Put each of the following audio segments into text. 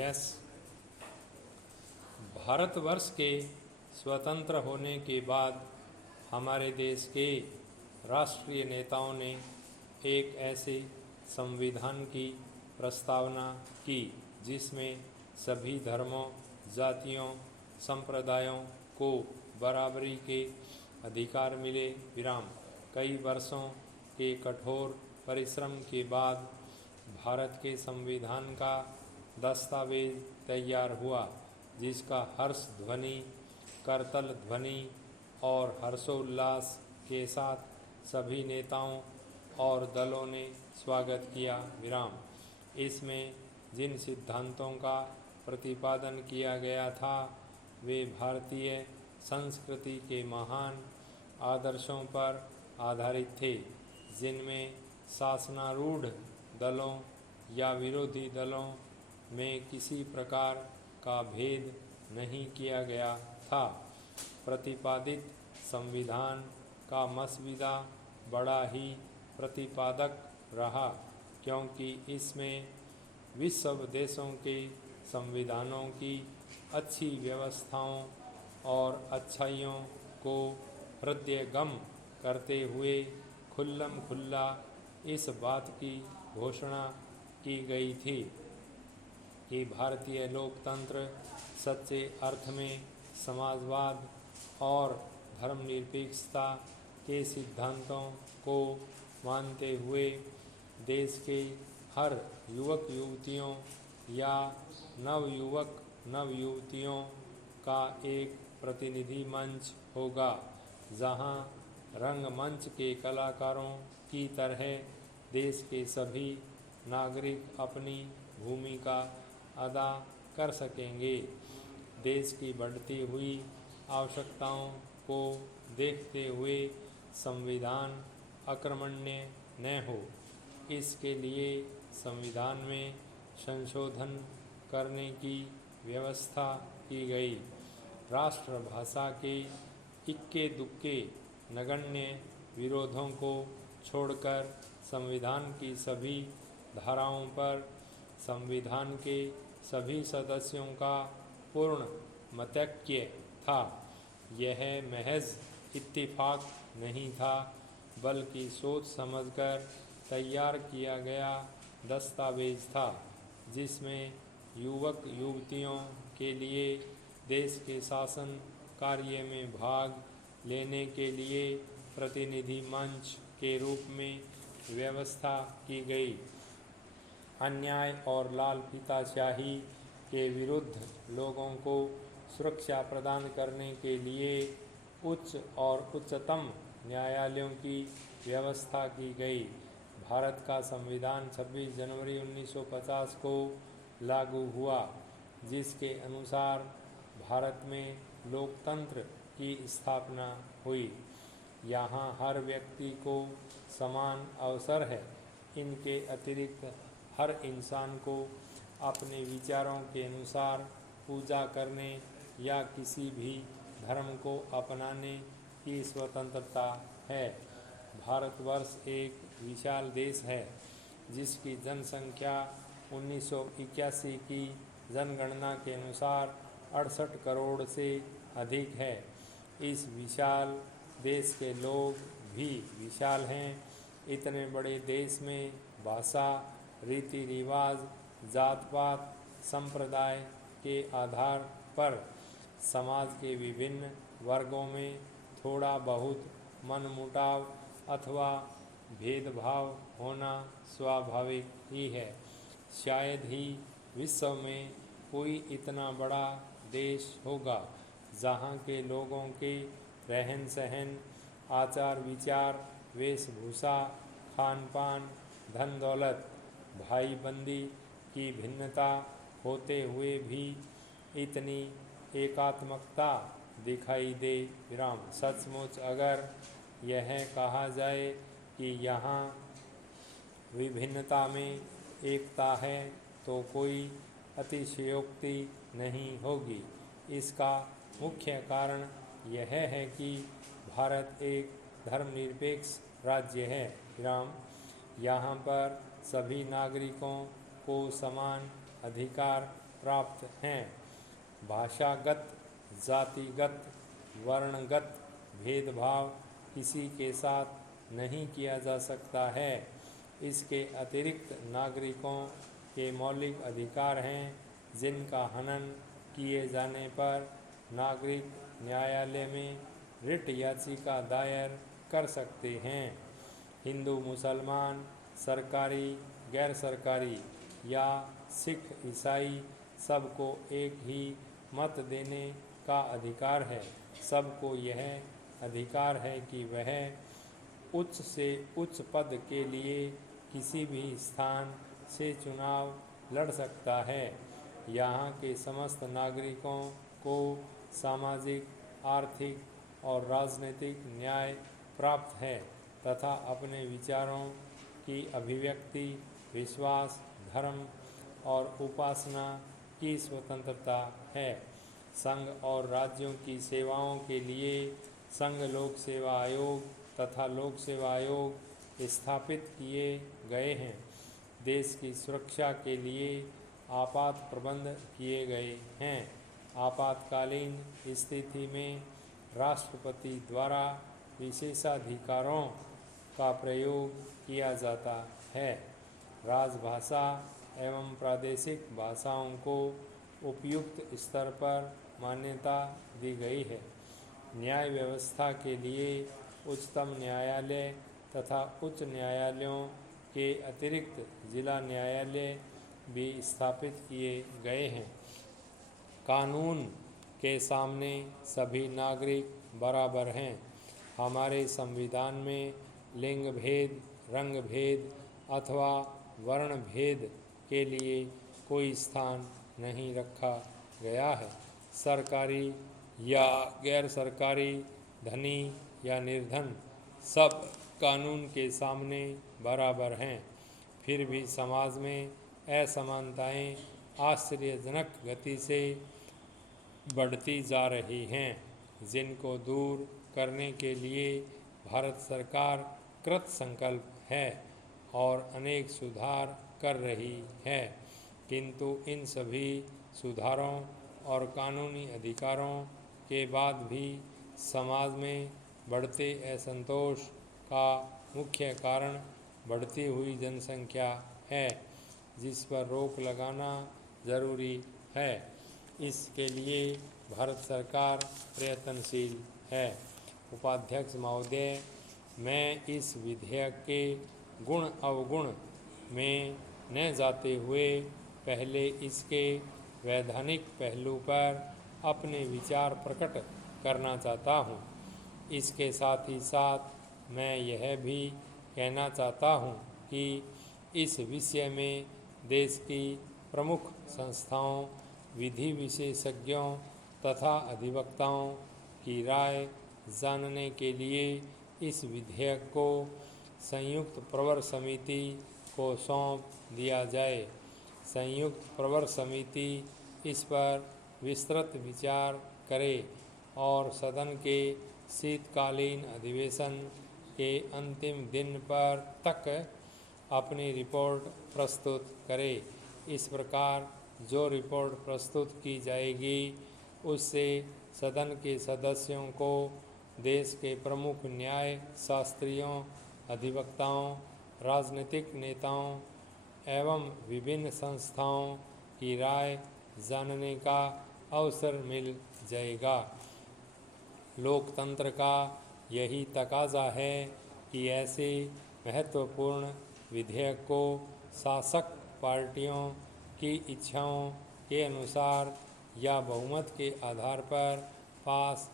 Yes. Bharatvarsh के स्वतंत्र होने के बाद हमारे देश के राष्ट्रीय नेताओं ने एक ऐसे संविधान की प्रस्तावना की जिसमें सभी धर्मों, जातियों, संप्रदायों को बराबरी के अधिकार मिले। विराम। कई वर्षों के कठोर परिश्रम के बाद भारत के संविधान का दस्तावेज तैयार हुआ, जिसका हर्ष ध्वनि, करतल ध्वनि और हर्षोल्लास के साथ सभी नेताओं और दलों ने स्वागत किया। विराम। इसमें जिन सिद्धांतों का प्रतिपादन किया गया था वे भारतीय संस्कृति के महान आदर्शों पर आधारित थे, जिनमें शासनारूढ़ दलों या विरोधी दलों में किसी प्रकार का भेद नहीं किया गया था। प्रतिपादित संविधान का मसविदा बड़ा ही प्रतिपादक रहा, क्योंकि इसमें विश्व देशों के संविधानों की अच्छी व्यवस्थाओं और अच्छाइयों को हृदयंगम करते हुए खुल्लम खुल्ला इस बात की घोषणा की गई थी कि भारतीय लोकतंत्र सच्चे अर्थ में समाजवाद और धर्मनिरपेक्षता के सिद्धांतों को मानते हुए देश के हर युवक युवतियों या नवयुवक नवयुवतियों का एक प्रतिनिधि मंच होगा, जहां रंगमंच के कलाकारों की तरह देश के सभी नागरिक अपनी भूमिका अदा कर सकेंगे। देश की बढ़ती हुई आवश्यकताओं को देखते हुए संविधान अकर्मण्य न हो, इसके लिए संविधान में संशोधन करने की व्यवस्था की गई। राष्ट्रभाषा के इक्के दुक्के नगण्य विरोधों को छोड़कर संविधान की सभी धाराओं पर संविधान के सभी सदस्यों का पूर्ण मतैक्य था। यह महज इत्तेफाक नहीं था, बल्कि सोच समझकर तैयार किया गया दस्तावेज था, जिसमें युवक युवतियों के लिए देश के शासन कार्य में भाग लेने के लिए प्रतिनिधि मंच के रूप में व्यवस्था की गई। अन्याय और लाल फीताशाही के विरुद्ध लोगों को सुरक्षा प्रदान करने के लिए उच्च और उच्चतम न्यायालयों की व्यवस्था की गई। भारत का संविधान 26 जनवरी 1950 को लागू हुआ, जिसके अनुसार भारत में लोकतंत्र की स्थापना हुई। यहाँ हर व्यक्ति को समान अवसर है। इनके अतिरिक्त हर इंसान को अपने विचारों के अनुसार पूजा करने या किसी भी धर्म को अपनाने की स्वतंत्रता है। भारतवर्ष एक विशाल देश है, जिसकी जनसंख्या 1981 की जनगणना के अनुसार 68 करोड़ से अधिक है। इस विशाल देश के लोग भी विशाल हैं। इतने बड़े देश में भाषा, रीति रिवाज, जात पात, संप्रदाय के आधार पर समाज के विभिन्न वर्गों में थोड़ा बहुत मनमुटाव अथवा भेदभाव होना स्वाभाविक ही है। शायद ही विश्व में कोई इतना बड़ा देश होगा जहाँ के लोगों के रहन सहन, आचार विचार, वेशभूषा, खान पान, धन दौलत, भाई बंदी की भिन्नता होते हुए भी इतनी एकात्मकता दिखाई दे। विराम। सचमुच अगर यह कहा जाए कि यहाँ विभिन्नता में एकता है तो कोई अतिशयोक्ति नहीं होगी। इसका मुख्य कारण यह है कि भारत एक धर्मनिरपेक्ष राज्य है। विराम। यहाँ पर सभी नागरिकों को समान अधिकार प्राप्त हैं। भाषागत, जातिगत, वर्णगत भेदभाव किसी के साथ नहीं किया जा सकता है। इसके अतिरिक्त नागरिकों के मौलिक अधिकार हैं, जिनका हनन किए जाने पर नागरिक न्यायालय में रिट याचिका दायर कर सकते हैं। हिंदू, मुसलमान, सरकारी, गैर सरकारी या सिख, ईसाई सबको एक ही मत देने का अधिकार है। सबको यह अधिकार है कि वह उच्च से उच्च पद के लिए किसी भी स्थान से चुनाव लड़ सकता है। यहाँ के समस्त नागरिकों को सामाजिक, आर्थिक और राजनीतिक न्याय प्राप्त है तथा अपने विचारों की अभिव्यक्ति, विश्वास, धर्म और उपासना की स्वतंत्रता है। संघ और राज्यों की सेवाओं के लिए संघ लोक सेवा आयोग तथा लोक सेवा आयोग स्थापित किए गए हैं। देश की सुरक्षा के लिए आपात प्रबंध किए गए हैं। आपातकालीन स्थिति में राष्ट्रपति द्वारा विशेषाधिकारों का प्रयोग किया जाता है। राजभाषा एवं प्रादेशिक भाषाओं को उपयुक्त स्तर पर मान्यता दी गई है। न्याय व्यवस्था के लिए उच्चतम न्यायालय तथा उच्च न्यायालयों के अतिरिक्त जिला न्यायालय भी स्थापित किए गए हैं। कानून के सामने सभी नागरिक बराबर हैं। हमारे संविधान में लिंग भेद, रंग भेद अथवा वर्ण भेद के लिए कोई स्थान नहीं रखा गया है। सरकारी या गैर सरकारी, धनी या निर्धन, सब कानून के सामने बराबर हैं। फिर भी समाज में असमानताएं आश्चर्यजनक गति से बढ़ती जा रही हैं, जिनको दूर करने के लिए भारत सरकार कृत संकल्प है और अनेक सुधार कर रही है। किंतु इन सभी सुधारों और कानूनी अधिकारों के बाद भी समाज में बढ़ते असंतोष का मुख्य कारण बढ़ती हुई जनसंख्या है, जिस पर रोक लगाना जरूरी है। इसके लिए भारत सरकार प्रयत्नशील है। उपाध्यक्ष महोदय, मैं इस विधेयक के गुण अवगुण में न जाते हुए पहले इसके वैधानिक पहलू पर अपने विचार प्रकट करना चाहता हूँ। इसके साथ ही साथ मैं यह भी कहना चाहता हूँ कि इस विषय में देश की प्रमुख संस्थाओं, विधि विशेषज्ञों तथा अधिवक्ताओं की राय जानने के लिए इस विधेयक को संयुक्त प्रवर समिति को सौंप दिया जाए। संयुक्त प्रवर समिति इस पर विस्तृत विचार करे और सदन के शीतकालीन अधिवेशन के अंतिम दिन पर तक अपनी रिपोर्ट प्रस्तुत करे। इस प्रकार जो रिपोर्ट प्रस्तुत की जाएगी उससे सदन के सदस्यों को देश के प्रमुख न्याय शास्त्रियों, अधिवक्ताओं, राजनीतिक नेताओं एवं विभिन्न संस्थाओं की राय जानने का अवसर मिल जाएगा। लोकतंत्र का यही तकाजा है कि ऐसे महत्वपूर्ण विधेयक को शासक पार्टियों की इच्छाओं के अनुसार या बहुमत के आधार पर पास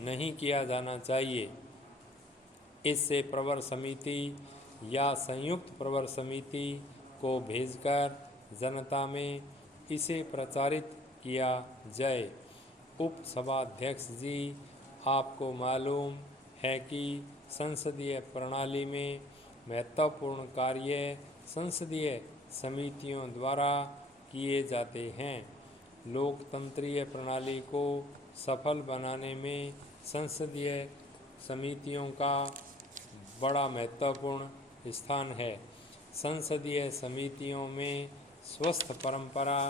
नहीं किया जाना चाहिए। इससे प्रवर समिति या संयुक्त प्रवर समिति को भेजकर जनता में इसे प्रचारित किया जाए। उप सभाध्यक्ष जी, आपको मालूम है कि संसदीय प्रणाली में महत्वपूर्ण कार्य संसदीय समितियों द्वारा किए जाते हैं। लोकतंत्रीय प्रणाली को सफल बनाने में संसदीय समितियों का बड़ा महत्वपूर्ण स्थान है। संसदीय समितियों में स्वस्थ परंपरा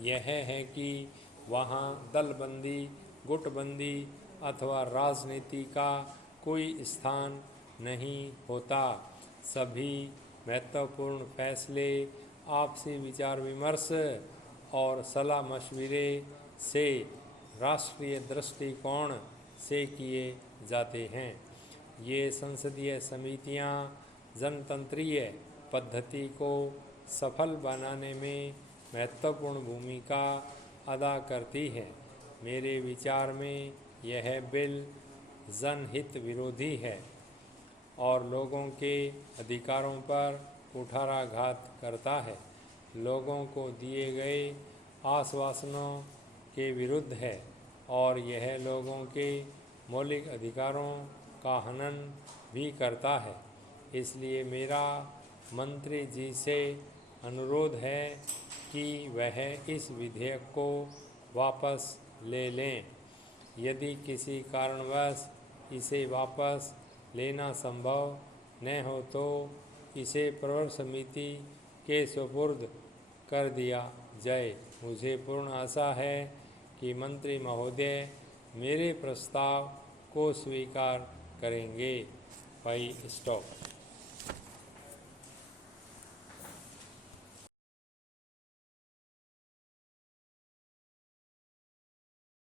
यह है कि वहाँ दलबंदी, गुटबंदी अथवा राजनीति का कोई स्थान नहीं होता। सभी महत्वपूर्ण फैसले आपसी विचार विमर्श और सलाह मशविरे से राष्ट्रीय दृष्टिकोण से किए जाते हैं। ये संसदीय समितियां जनतंत्रीय पद्धति को सफल बनाने में महत्वपूर्ण भूमिका अदा करती है। मेरे विचार में यह बिल जनहित विरोधी है और लोगों के अधिकारों पर कुठाराघात करता है, लोगों को दिए गए आश्वासनों के विरुद्ध है और यह लोगों के मौलिक अधिकारों का हनन भी करता है। इसलिए मेरा मंत्री जी से अनुरोध है कि वह इस विधेयक को वापस ले लें। यदि किसी कारणवश इसे वापस लेना संभव न हो तो इसे प्रवर समिति के सुपुर्द कर दिया जाए। मुझे पूर्ण आशा है कि मंत्री महोदय मेरे प्रस्ताव को स्वीकार करेंगे। भाई स्टॉप।